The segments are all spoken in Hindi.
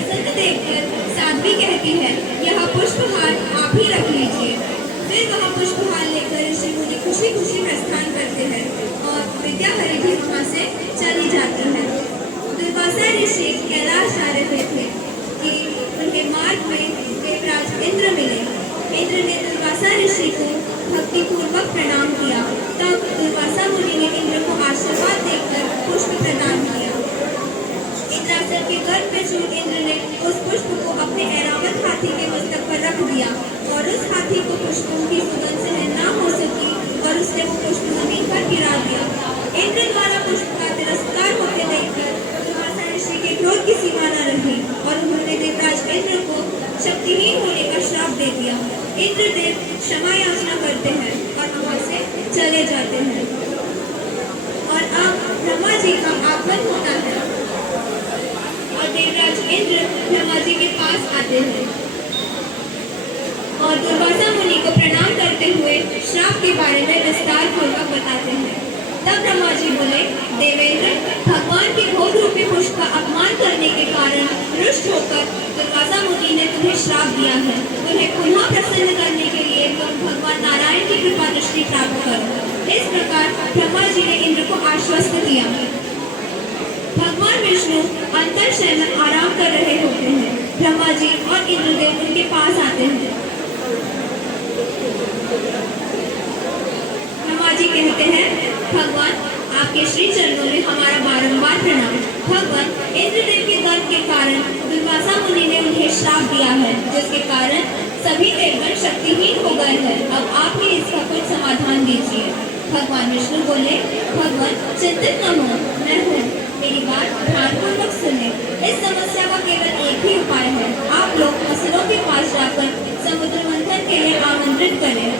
प्रसन्न देखकर साध्वी कहती है, यह पुष्पहार आप ही रख लीजिए। फिर वह पुष्पहार लेकर ऋषि मुनि खुशी खुशी प्रस्थान करते हैं और विद्याहरि भी वहाँ से चली जाती है। दुर्वासा ऋषि कैलाश जा रहे थे कि उनके मार्ग में देवराज इंद्र मिले। इंद्र ने दुर्वासा ऋषि को भक्तिपूर्वक प्रणाम किया। तब दुर्वासा मुनि ने इंद्र को आशीर्वाद देकर पुष्प प्रदान किया। इंद्रासन के गर्भ में चूर इंद्र ने उस पुष्प को अपने ऐरावत हाथी के मस्तक पर रख दिया और उस हाथी को पुष्पों की सुगंध सहन न हो सकी और उसने वो पुष्प जमीन पर गिरा दिया। इंद्र द्वारा पुष्प का तिरस्कार होते देखकर दुर्वासा ऋषि के क्रोध की सीमा न रही और उन्होंने देवराज इंद्र को शक्तिहीन होने का श्राप दे दिया। इंद्रदेव क्षमा याचना करते हैं और वहां से चले जाते हैं। और अब ब्रह्मा जी का आगमन होता है और देवराज इंद्र ब्रह्मा जी के पास आते हैं और दुर्वासा मुनि को प्रणाम करते हुए श्राप के बारे में विस्तार पूर्वक बताते हैं। तब ब्रह्मा जी बोले, देवेंद्र, भगवान के भोग रूपी पुष्प का अपमान करने के कारण रुष्ट होकर दुर्वासा मुनि ने तुम्हें श्राप दिया है। तुम्हें पुनः प्रसन्न करने के लिए तुम भगवान नारायण की कृपा दृष्टि प्राप्त करो। इस प्रकार ब्रह्मा जी ने इंद्र को आश्वस्त किया। भगवान विष्णु अंतर्शय में आराम कर रहे होते हैं। ब्रह्मा जी और इंद्रदेव उनके पास आते हैं। ब्रह्मा जी कहते हैं, भगवान, आपके श्री चरणों में हमारा बारंबार प्रणाम। भगवान, इंद्रदेव के गर्व के कारण दुर्वासा मुनि ने उन्हें श्राप दिया है, जिसके कारण सभी देवगण शक्तिहीन हो गए हैं। अब आप ही इसका कुछ समाधान दीजिए। भगवान विष्णु बोले, भगवान, चिंतित न हो, मैं हूँ। मेरी बात ध्यानपूर्वक सुने। इस समस्या का केवल एक ही उपाय है। आप लोग असुरों के पास जाकर समुद्र मंथन के लिए आमंत्रित करें।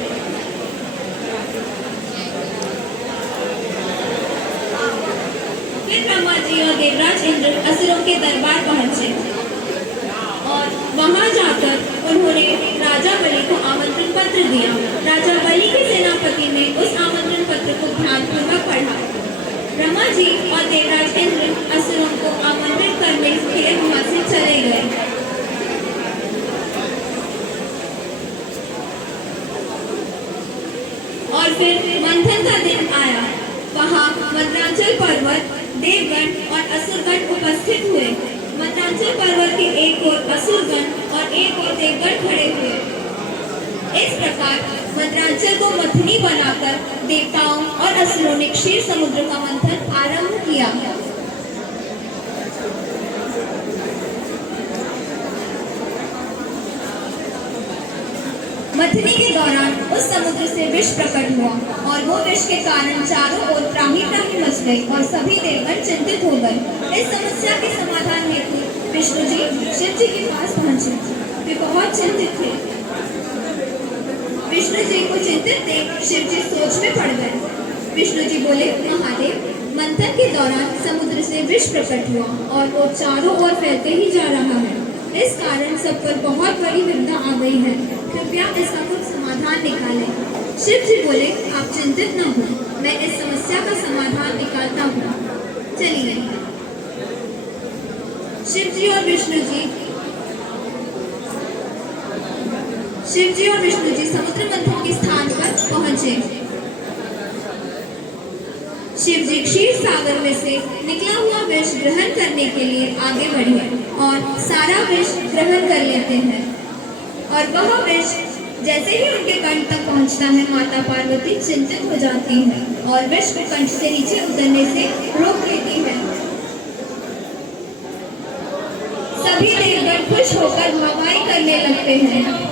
फिर ब्रह्मा जी और देवराज इंद्र असुरों के दरबार पहुंचे और वहां जाकर उन्होंने राजा बलि को आमंत्रण पत्र दिया। राजा बलि के सेनापति ने उस आमंत्रण पत्र को ध्यानपूर्वक पढ़ा। ब्रह्मा जी और देवराज इंद्र असुरों को आमंत्रित करने के लिए वहां से चले गए। और फिर मंथन का दिन आया। वहां मद्रांचल पर्वत, देवगण और असुरगण उपस्थित हुए। मद्रांचल पर्वत के एक ओर असुरगण और एक ओर देवगण खड़े हुए। इस प्रकार मद्रांचल को मथनी बनाकर देवताओं और असुरों ने क्षीर समुद्र का मंथन आरंभ किया। मथनी के दौरान उस समुद्र से विष प्रकट हुआ और वो विष के कारण चारों ओर त्राही त्राही मच गई और सभी देवगण चिंतित हो गए। इस समस्या के समाधान हेतु विष्णु जी शिव जी के पास पहुंचे। वे बहुत चिंतित थे। विष्णु जी को चिंतित देख शिव जी सोच में पड़ गए। विष्णु जी बोले, महादेव, मंथन के दौरान समुद्र से विष प्रकट हुआ और वो चारों ओर फैलते ही जा रहा है। इस कारण सब पर बहुत बड़ी विपदा आ गई है। कृपया इसका कुछ समाधान निकालें। शिव जी बोले, आप चिंतित न हो, मैं इस समस्या का समाधान निकालता हूँ। चलिए। शिव जी और विष्णु जी समुद्र मंथन के स्थान पर पहुंचे। शिव जी क्षीर सागर में से निकला हुआ विष ग्रहण करने के लिए आगे बढ़े और सारा विष ग्रहण कर लेते हैं। और वह विष जैसे ही उनके कंठ तक पहुंचता है, माता पार्वती चिंतित हो जाती है और विष को कंठ से नीचे उतरने से रोक लेती है। सभी देवगण खुश होकर हवाई करने लगते हैं।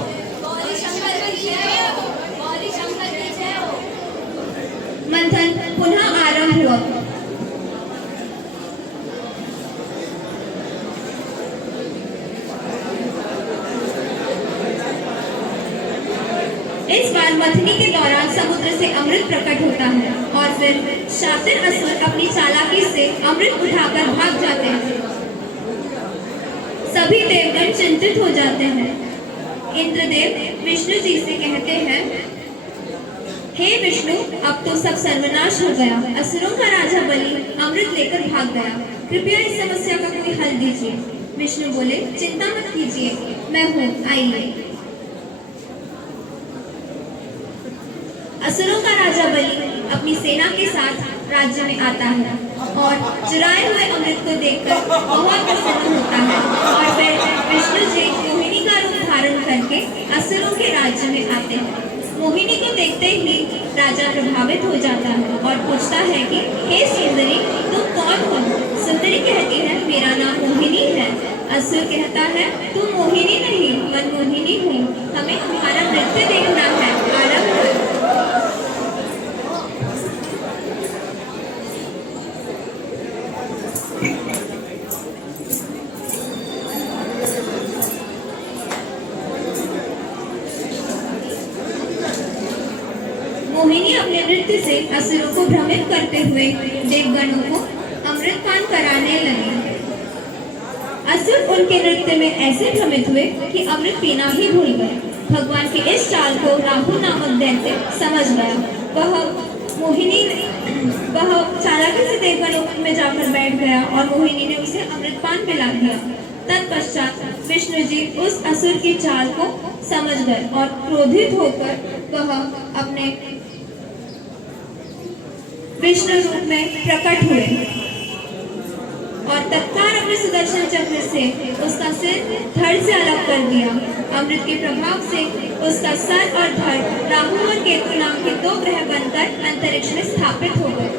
मंथन पुनः आरंभ हुआ। इस बार मथनी के दौरान समुद्र से अमृत प्रकट होता है और फिर शातिर असुर अपनी चालाकी से अमृत उठाकर भाग जाते हैं। सभी देवगण चिंतित हो जाते हैं। इंद्रदेव विष्णु जी से कहते हैं, हे विष्णु, अब तो सब सर्वनाश हो गया। असुरों का राजा बलि अमृत लेकर भाग गया। कृपया इस समस्या का कोई हल दीजिए। विष्णु बोले, चिंता मत कीजिए, मैं हूँ, आइए। असुरों का राजा बलि अपनी सेना के साथ राज्य में आता है और चुराए हुए अमृत को देखकर बहुत प्रसन्न होता है और फिर विष्णु जी मोहिनी का रूप धारण करके असुरों के राज्य में आते हैं। मोहिनी को देखते ही राजा प्रभावित हो जाता है और पूछता है कि हे सुंदरी, तुम कौन हो? सुंदरी कहती है, मेरा नाम मोहिनी है। असुर कहता है, तुम मोहिनी नहीं, मनमोहिनी हो, हमें तुम्हारा नृत्य देखना है, आरंभ करो। मोहिनी अपने नृत्य से असुरों को भ्रमित करते हुए देवगणों को अमृतपान कराने लगी। असुर उनके नृत्य में ऐसे भ्रमित हुए कि अमृत पीना ही भूल गए। भगवान की इस चाल को राहुल नामक दैत्य समझ गया। वह चालाकी से देवगणों में जाकर बैठ गया और मोहिनी ने उसे अमृतपान पिला दिया। तत्पश्चात विष्णु जी उस असुर की चाल को समझ गए और क्रोधित होकर वह अपने विष्णु रूप में प्रकट हुए और तत्काल अपने सुदर्शन चक्र से उसका सिर धड़ से अलग कर दिया। अमृत के प्रभाव से उसका सर और धड़ राहु और केतु नाम के दो ग्रह बनकर अंतरिक्ष में स्थापित हो गए।